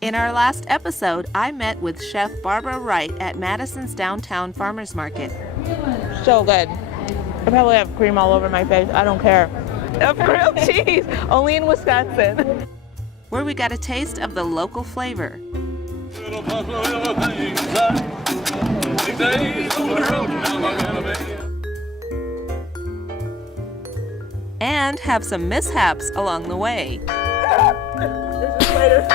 In our last episode, I met with Chef Barbara Wright at Madison's Downtown Farmers Market. So good. I probably have cream all over my face. I don't care. Of grilled cheese, only in Wisconsin. Where we got a taste of the local flavor. And have some mishaps along the way. This is later.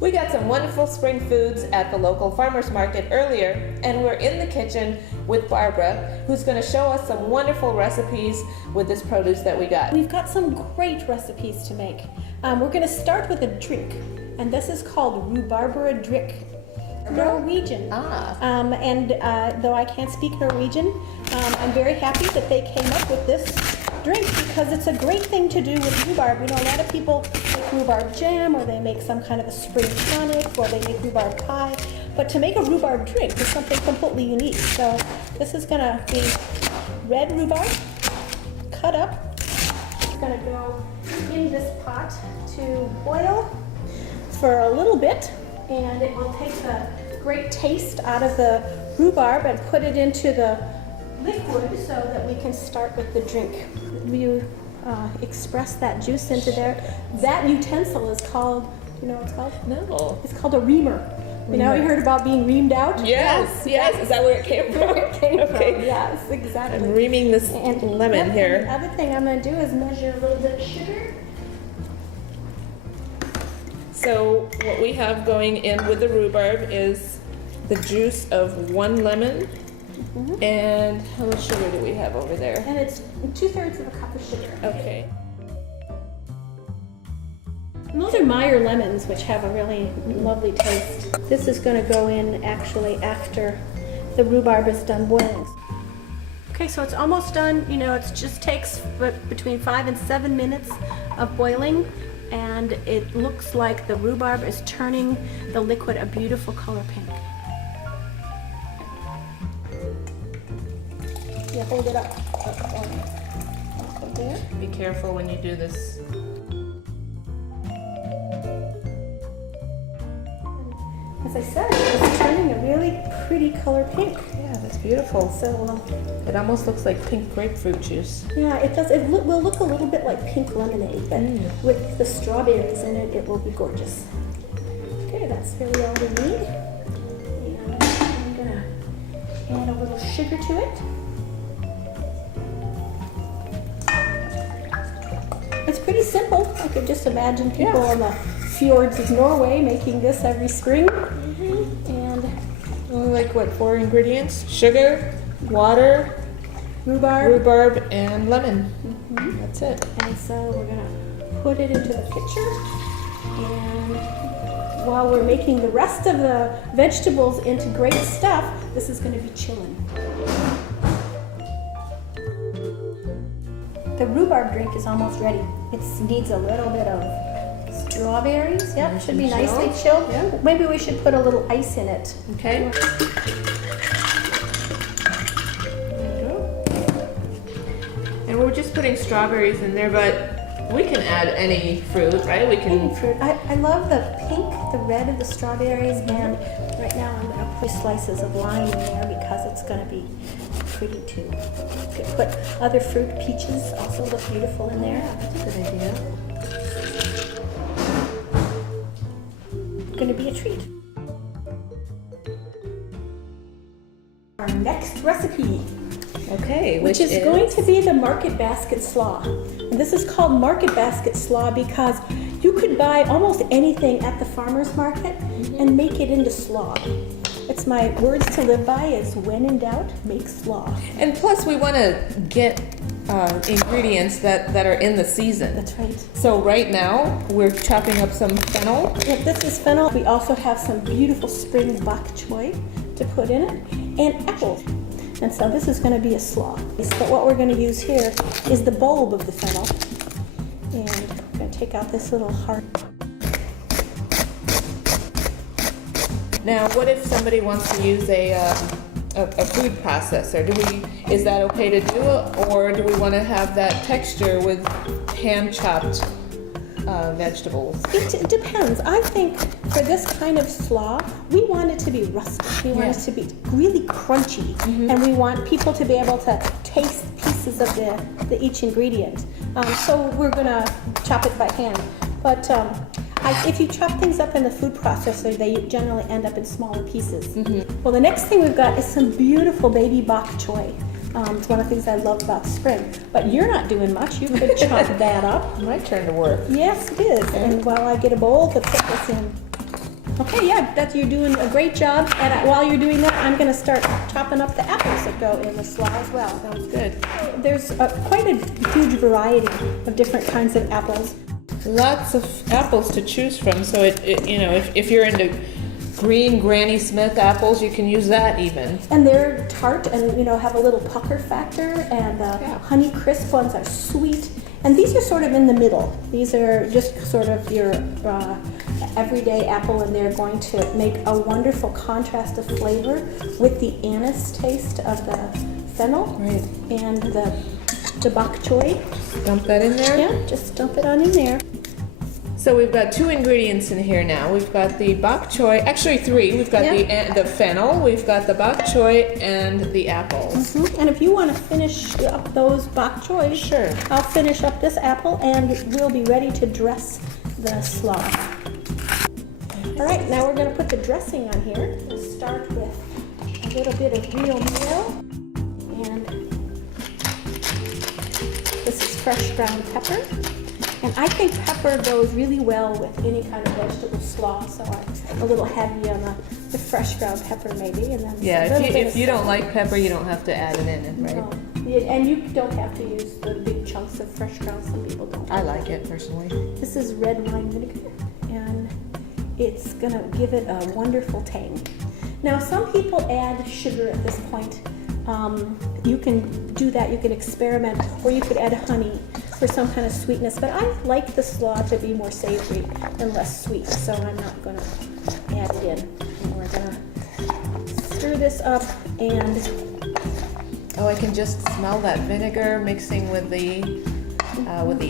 We got some wonderful spring foods at the local farmers market earlier, and we're in the kitchen with Barbara, who's going to show us some wonderful recipes with this produce that we got. We've got some great recipes to make. We're going to start with a drink, and this is called Rhubarbadrikk. Norwegian. And though I can't speak Norwegian, I'm very happy that they came up with this drink because it's a great thing to do with rhubarb. You know, a lot of people make rhubarb jam, or they make some kind of a spring tonic, or they make rhubarb pie. But to make a rhubarb drink is something completely unique. So this is going to be red rhubarb, cut up. It's going to go in this pot to boil for a little bit, and it will take the great taste out of the rhubarb and put it into the liquid so that we can start with the drink. You express that juice into there. That utensil is called, you know what it's called? No. It's called a reamer. You know, you heard about being reamed out? Yes. Is that where it came from? Where it came Okay. from, yes, exactly. I'm reaming this lemon The here. other thing I'm going to do is measure a little bit of sugar. So what we have going in with the rhubarb is the juice of 1 lemon. And how much sugar do we have over there? And it's 2/3 of a cup of sugar. Okay. And those are Meyer lemons, which have a really lovely taste. This is going to go in actually after the rhubarb is done boiling. Okay, so it's almost done. You know, it just takes between 5 and 7 minutes of boiling, and it looks like the rhubarb is turning the liquid a beautiful color pink. Yeah, hold it up. Up there. Be careful when you do this. As I said, it's turning a really pretty color pink. Yeah, that's beautiful. So, It almost looks like pink grapefruit juice. yeah, it does. It will look a little bit like pink lemonade, but with the strawberries in it, it will be gorgeous. Okay, that's really all we need. And I'm gonna add a little sugar to it. It's pretty simple. I could just imagine people on the fjords of Norway making this every spring. And Only like what, 4 ingredients? Sugar, water, rhubarb, and lemon. That's it. And so we're gonna put it into the pitcher, and while we're making the rest of the vegetables into great stuff, this is gonna be chilling. The rhubarb drink is almost ready. It needs a little bit of strawberries. Yep, it should be nicely chilled. Yeah. Maybe we should put a little ice in it. Okay. And we're just putting strawberries in there, but we can add any fruit, right? We can. Any fruit. I love the pink, the red of the strawberries, and right now I'm going to put slices of lime in there because it's going to be pretty too. You could put other fruit, peaches also look beautiful in there. That's a good idea. Going to be a treat. Our next recipe, Okay, which is going to be the Market Basket Slaw. And this is called Market Basket Slaw because you could buy almost anything at the farmer's market and make it into slaw. It's my words to live by is when in doubt, make slaw. And plus, we want to get ingredients that are in the season. That's right. So right now, we're chopping up some fennel. Yep, this is fennel. We also have some beautiful spring bok choy to put in it, and apples. And so this is going to be a slaw. But what we're going to use here is the bulb of the fennel. And I'm going to take out this little heart. Now, what if somebody wants to use a food processor? Is that okay to do, or do we want to have that texture with hand chopped vegetables? It depends. I think for this kind of slaw, we want it to be rustic. We want it to be really crunchy, and we want people to be able to taste pieces of each ingredient. So we're gonna chop it by hand. But if you chop things up in the food processor, they generally end up in smaller pieces. Well, the next thing we've got is some beautiful baby bok choy. It's one of the things I love about spring. But you're not doing much. You could chop that up. My turn to work. Yes, it is. And while I get a bowl to put this in. Okay, yeah, you're doing a great job. And while you're doing that, I'm going to start chopping up the apples that go in the slaw as well. Sounds good. There's quite a huge variety of different kinds of apples. Lots of apples to choose from. So if you're into green Granny Smith apples, you can use that even. And they're tart and have a little pucker factor. And the Honey Crisp ones are sweet. And these are sort of in the middle. These are just sort of your everyday apple, and they're going to make a wonderful contrast of flavor with the anise taste of the fennel and the bok choy. Dump that in there? Yeah, just dump it on in there. So we've got 2 ingredients in here now. We've got the bok choy, actually 3. We've got the fennel, we've got the bok choy, and the apples. And if you want to finish up those bok choy, sure. I'll finish up this apple, and we'll be ready to dress the slaw. All right, now we're going to put the dressing on here. We'll start with a little bit of real meal, and this is fresh ground pepper. And I think pepper goes really well with any kind of vegetable slaw, so I'm a little heavy on the fresh ground pepper maybe. And then if you don't like pepper, you don't have to add it in, right? No. And you don't have to use the big chunks of fresh ground. Some people don't. I like it personally. This is red wine vinegar, and it's going to give it a wonderful tang. Now, some people add sugar at this point. You can do that, you can experiment, or you could add honey for some kind of sweetness, but I like the slaw to be more savory and less sweet, so I'm not going to add it in. And we're going to stir this up, and I can just smell that vinegar mixing with the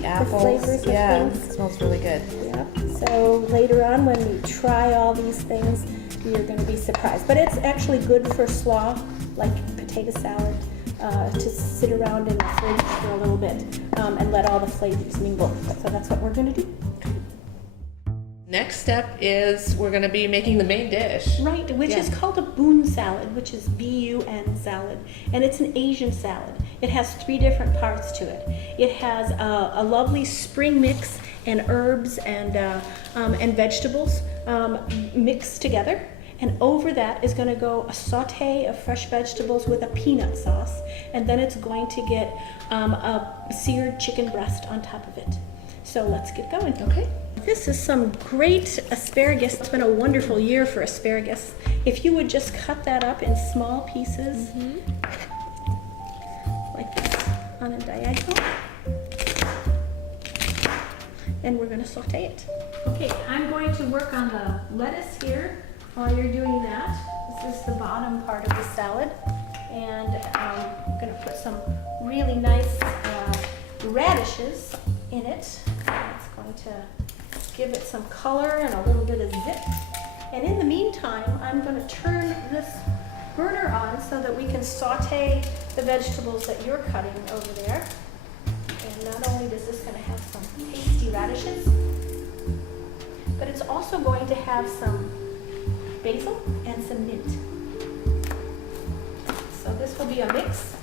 apples. The flavors it smells really good. Yeah. So later on, when we try all these things, you're going to be surprised. But it's actually good for slaw, like potato salad, to sit around in the fridge for a little bit and let all the flavors mingle. So that's what we're going to do. Next step is we're going to be making the main dish. Right, which is called a Boon Salad, which is B-U-N salad. And it's an Asian salad. It has 3 different parts to it. It has a lovely spring mix and herbs and vegetables mixed together. And over that is going to go a sauté of fresh vegetables with a peanut sauce. And then it's going to get a seared chicken breast on top of it. So let's get going. Okay. This is some great asparagus. It's been a wonderful year for asparagus. If you would just cut that up in small pieces, like this, on a diagonal. And we're going to saute it. Okay, I'm going to work on the lettuce here. While you're doing that, this is the bottom part of the salad, and I'm going to put some really nice radishes in it. It's going to give it some color and a little bit of zip. And in the meantime, I'm going to turn this burner on so that we can saute the vegetables that you're cutting over there. And not only is this going to have some tasty radishes, but it's also going to have some basil and some mint. So this will be a mix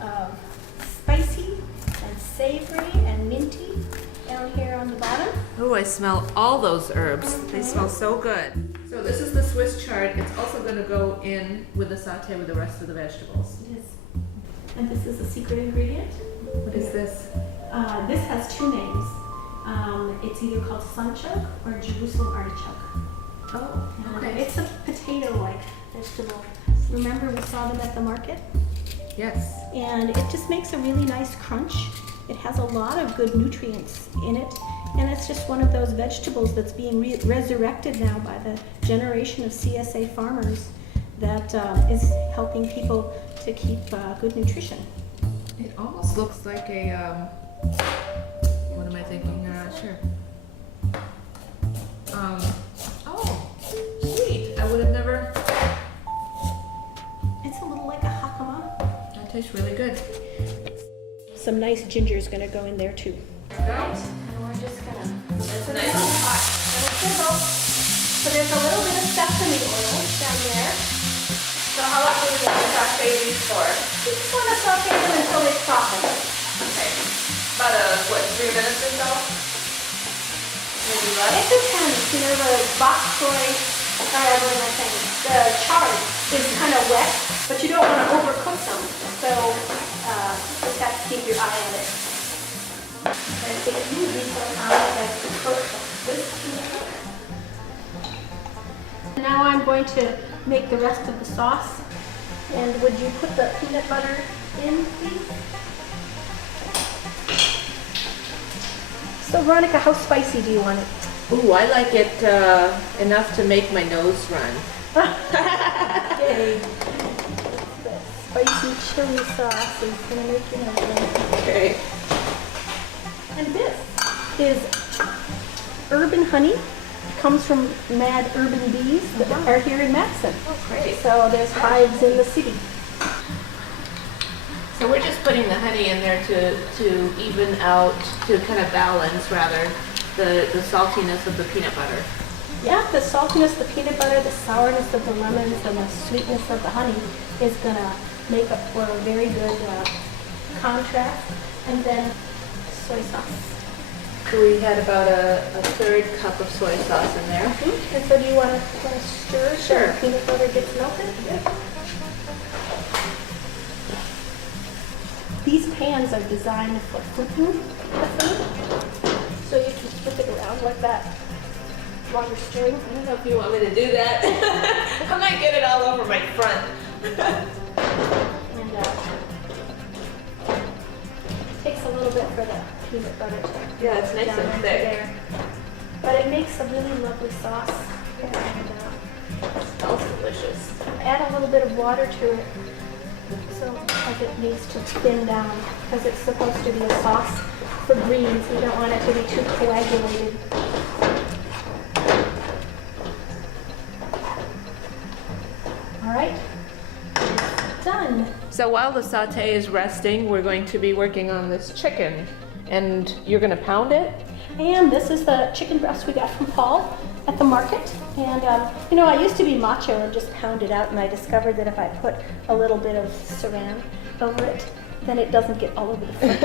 of spicy and savory and minty down here on the bottom. Oh, I smell all those herbs. They smell so good. So this is the Swiss chard. It's also going to go in with the sauté with the rest of the vegetables. It is. And this is a secret ingredient. What is this? This has 2 names. It's either called sunchoke or Jerusalem artichoke. Oh, okay. It's a potato-like vegetable. Remember we saw them at the market? Yes. And it just makes a really nice crunch. It has a lot of good nutrients in it, and it's just one of those vegetables that's being resurrected now by the generation of CSA farmers that is helping people to keep good nutrition. It almost looks like a, what am I thinking? Sure. Oh, sweet. I would have never. It's a little like a hakama. That tastes really good. Some nice ginger is going to go in there too. Right, and we're just going to put it in the pot. It'll sizzle. So there's a little bit of sesame oil down there. So how long do we want to saute these for? You just want to saute them until they soften. Okay. About 3 minutes or so? Maybe less? It depends. You know, the bok choy, what am I saying? The chard is kind of wet, but you don't want to overcook them. So just have to keep your eye on it. And if you leave them out, that's the cook this peanut butter. Now I'm going to make the rest of the sauce. And would you put the peanut butter in, please? So Veronica, how spicy do you want it? Ooh, I like it enough to make my nose run. Okay. The spicy chili sauce is going to make your nose run. Okay. And this is urban honey. It comes from mad urban bees that are here in Madison. Oh, great. So there's hives in the city. So we're just putting the honey in there to even out, to kind of balance, rather, the saltiness of the peanut butter. Yeah, the saltiness of the peanut butter, the sourness of the lemons, and the sweetness of the honey is going to make up for a very good contrast. And then soy sauce. So we had about a 1/3 cup of soy sauce in there. Mm-hmm. And so do you want to stir so Sure. the peanut butter gets melted? Yeah. These pans are designed for flipping the food. So you can flip it around like that while you're stirring. I don't know if you want me to do that. I might get it all over my front. And takes a little bit for the peanut butter to Yeah, it's nice down and into thick. there. But it makes a really lovely sauce. And It smells delicious. add a little bit of water to it. So as it needs to thin down, because it's supposed to be a sauce for greens. We don't want it to be too coagulated. All right, done. So while the saute is resting, we're going to be working on this chicken. And you're going to pound it? And this is the chicken breast we got from Paul at the market. And you know, I used to be macho and just pound it out, and I discovered that if I put a little bit of saran over it, then it doesn't get all over the front.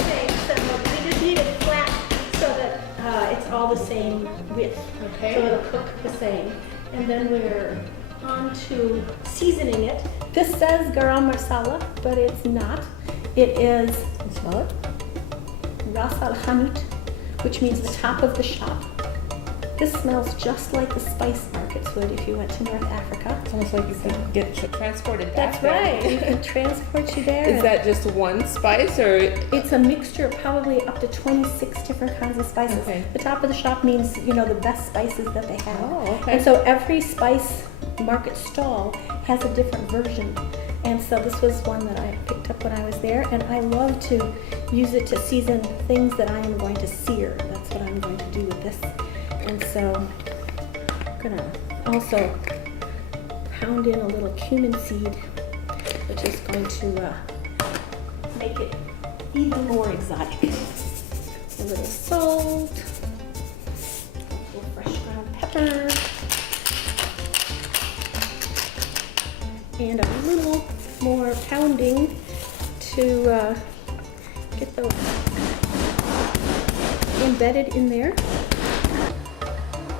Okay, so we just need it flat so that it's all the same width. Okay. So it'll cook the same. And then we're on to seasoning it. This says garam masala, but it's not. It is, smell it? Ras al Hanout, which means the top of the shop. This smells just like the spice markets would if you went to North Africa. It's almost like you can get transported back That's there. right. We can transport you there. Is that just one spice or? It's a mixture of probably up to 26 different kinds of spices. Okay. The top of the shop means, you know, the best spices that they have. Oh, okay. And so every spice market stall has a different version. And so this was one that I picked up when I was there, and I love to use it to season things that I am going to sear. That's what I'm going to do with this. And so I'm gonna also pound in a little cumin seed, which is going to make it even more exotic. A little salt, a little fresh ground pepper, and a little more pounding to get those embedded in there.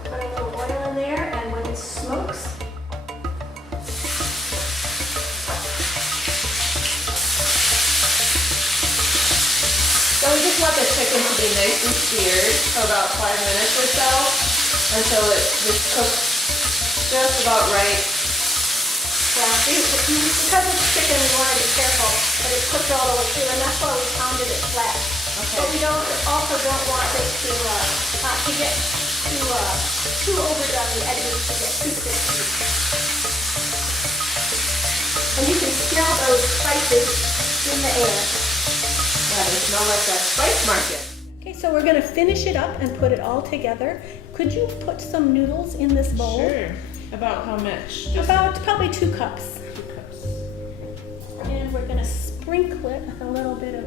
Put a little oil in there, and when it smokes, So we just want the chicken to be nice and seared for about 5 minutes or so until it just cooks just about right. Because it's chicken, we want to be careful that it's cooked all the way through, and that's why we pounded it flat. Okay. But we also don't want it to get too overdone, the edges to get too crispy. And you can smell those spices in the air. Yeah, they smell like that spice market. Okay, so we're going to finish it up and put it all together. Could you put some noodles in this bowl? Sure. About how much? About probably 2 cups. 2 cups. And we're going to sprinkle it with a little bit of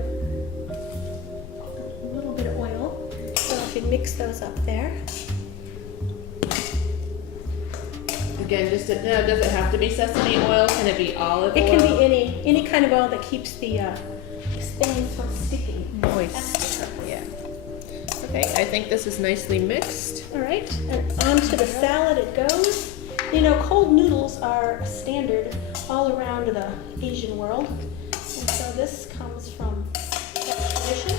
oil. So if you mix those up there. Again, now, does it have to be sesame oil? Can it be olive oil? It can be any kind of oil that keeps the stains from sticking. Moist. Yeah. Okay, I think this is nicely mixed. All right, and onto the salad it goes. You know, cold noodles are a standard all around the Asian world. And so this comes from that tradition.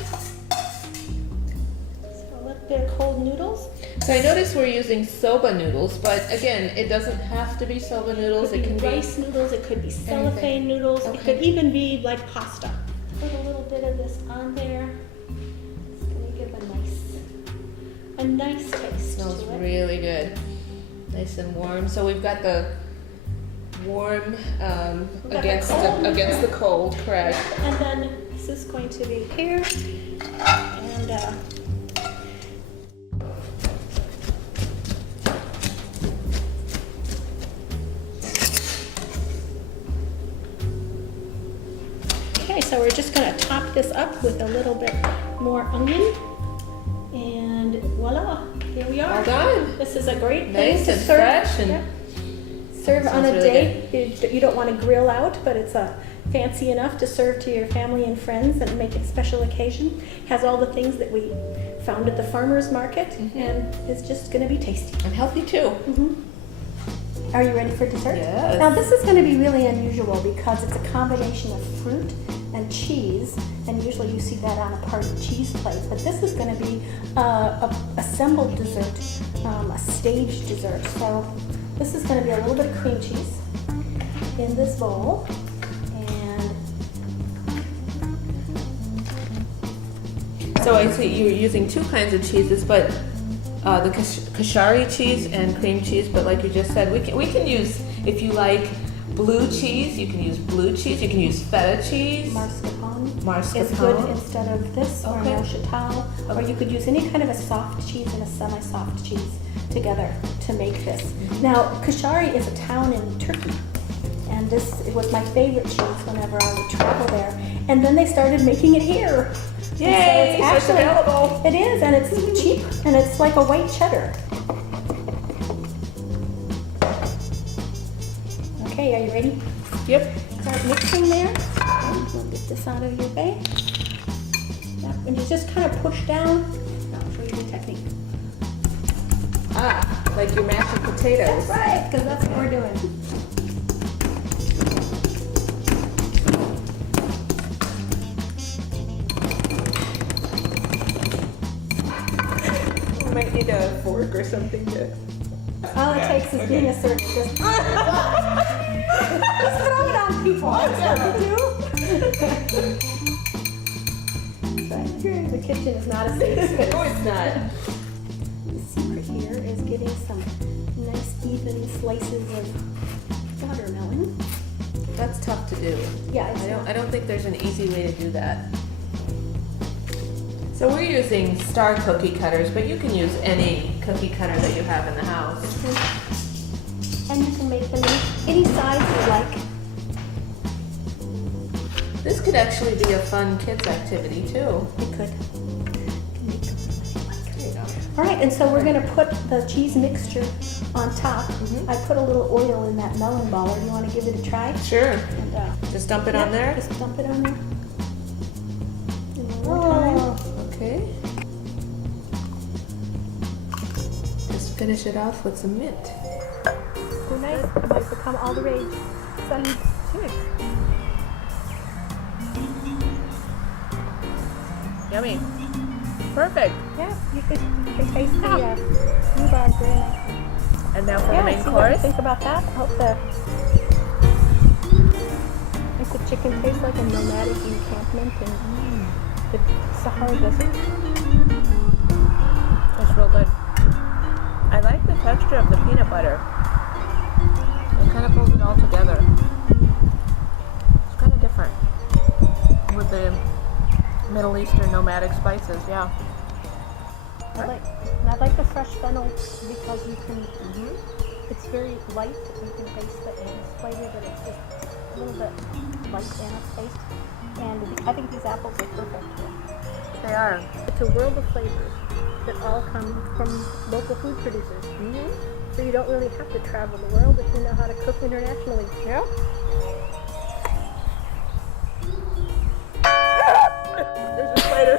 So a little bit of cold noodles. So I notice we're using soba noodles, but again, it doesn't have to be soba noodles. It could be rice noodles, it could be cellophane noodles, it could even be like pasta. Put a little bit of this on there. It's going to give a nice taste Smells to it. really good. Nice and warm. So we've got the warm against the cold, correct? And then this is going to be here. And okay, so we're just going to top this up with a little bit more onion. And voila, here we are. All done. This is a great Nice thing to and serve. fresh and Serve on a really day. You don't want to grill out, but it's fancy enough to serve to your family and friends and make it a special occasion. Has all the things that we found at the farmers market, and it's just going to be tasty. and healthy too. Are you ready for dessert? Yes. Now this is going to be really unusual because it's a combination of fruit and cheese, and usually you see that on a party cheese plate, but this is going to be a assembled dessert, a staged dessert. So this is going to be a little bit of cream cheese in this bowl, and So I see you're using 2 kinds of cheeses, but the Kasseri cheese and cream cheese. But like you just said, we can use, if you like blue cheese, you can use blue cheese. You can use feta cheese. mascarpone is good instead of this, or neuchatel, or you could use any kind of a soft cheese and a semi-soft cheese together to make this. Now, Kasseri is a town in Turkey, and this was my favorite cheese whenever I would travel there. And then they started making it here. Yay! And so it's available. It is, and it's cheap, and it's like a white cheddar. Okay, are you ready? Yep. Start mixing there. We'll get this out of your way. Yep, and you just kind of push down. I'll show you the technique. Like you're mashing potatoes. That's right, because that's what we're doing. You might need a fork or something to. All it takes is being a servant. Just throw it on people. That's what we do. The kitchen is not a safe space. No, it's not. The secret here is getting some nice even slices of watermelon. That's tough to do. Yeah, I don't think there's an easy way to do that. So we're using star cookie cutters, but you can use any cookie cutter that you have in the house. And you can make them any size you like. This could actually be a fun kids activity too. It could. Make them really like. There you go. All right, and so we're going to put the cheese mixture on top. I put a little oil in that melon baller. Do you want to give it a try? Sure. And, Just dump it on there. Just dump it on there. And one more time. Okay. Just finish it off with some mint. So nice. It might become all the rage. Salud. Good. Yummy. Perfect. Yeah, you can taste the rhubarb very nice. And now for the Yeah, main see what you course. think about that. I hope the Chicken tastes like a nomadic encampment in the Sahara Desert. It's real good. I like the texture of the peanut butter. It kind of pulls it all together. It's kind of different with the Middle Eastern nomadic spices, yeah. I like the fresh fennel because you can, it's very light. You can taste the anise flavor, but it's just a little bit light anise taste. And I think these apples are perfect. They are. It's a world of flavors that all come from local food producers. So you don't really have to travel the world if you know how to cook internationally. Yeah. There's a spider.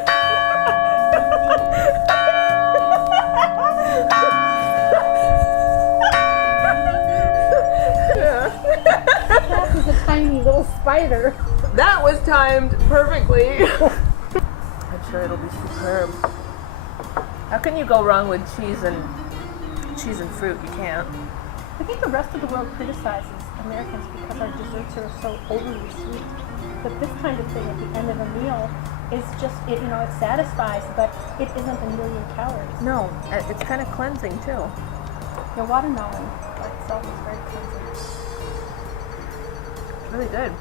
That was a tiny little spider. That was timed perfectly. I'm sure it'll be superb. How can you go wrong with cheese and fruit? You can't. I think the rest of the world criticizes Americans because our desserts are so overly sweet. But this kind of thing at the end of a meal is just, it satisfies, but it isn't a million calories. No, it's kind of cleansing too. The watermelon by itself is very cleansing. It's really good.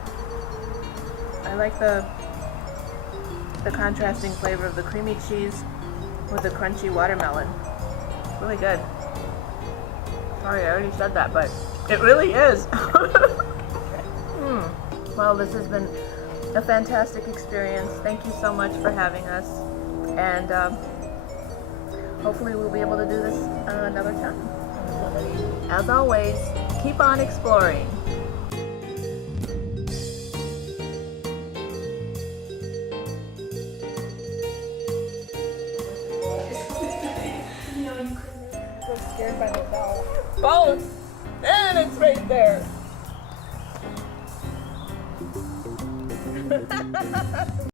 I like the contrasting flavor of the creamy cheese with the crunchy watermelon. It's really good. Sorry, I already said that, but it really is. Well, this has been a fantastic experience. Thank you so much for having us. And hopefully we'll be able to do this another time. As always, keep on exploring. Scared by the bell. Both! And it's right there.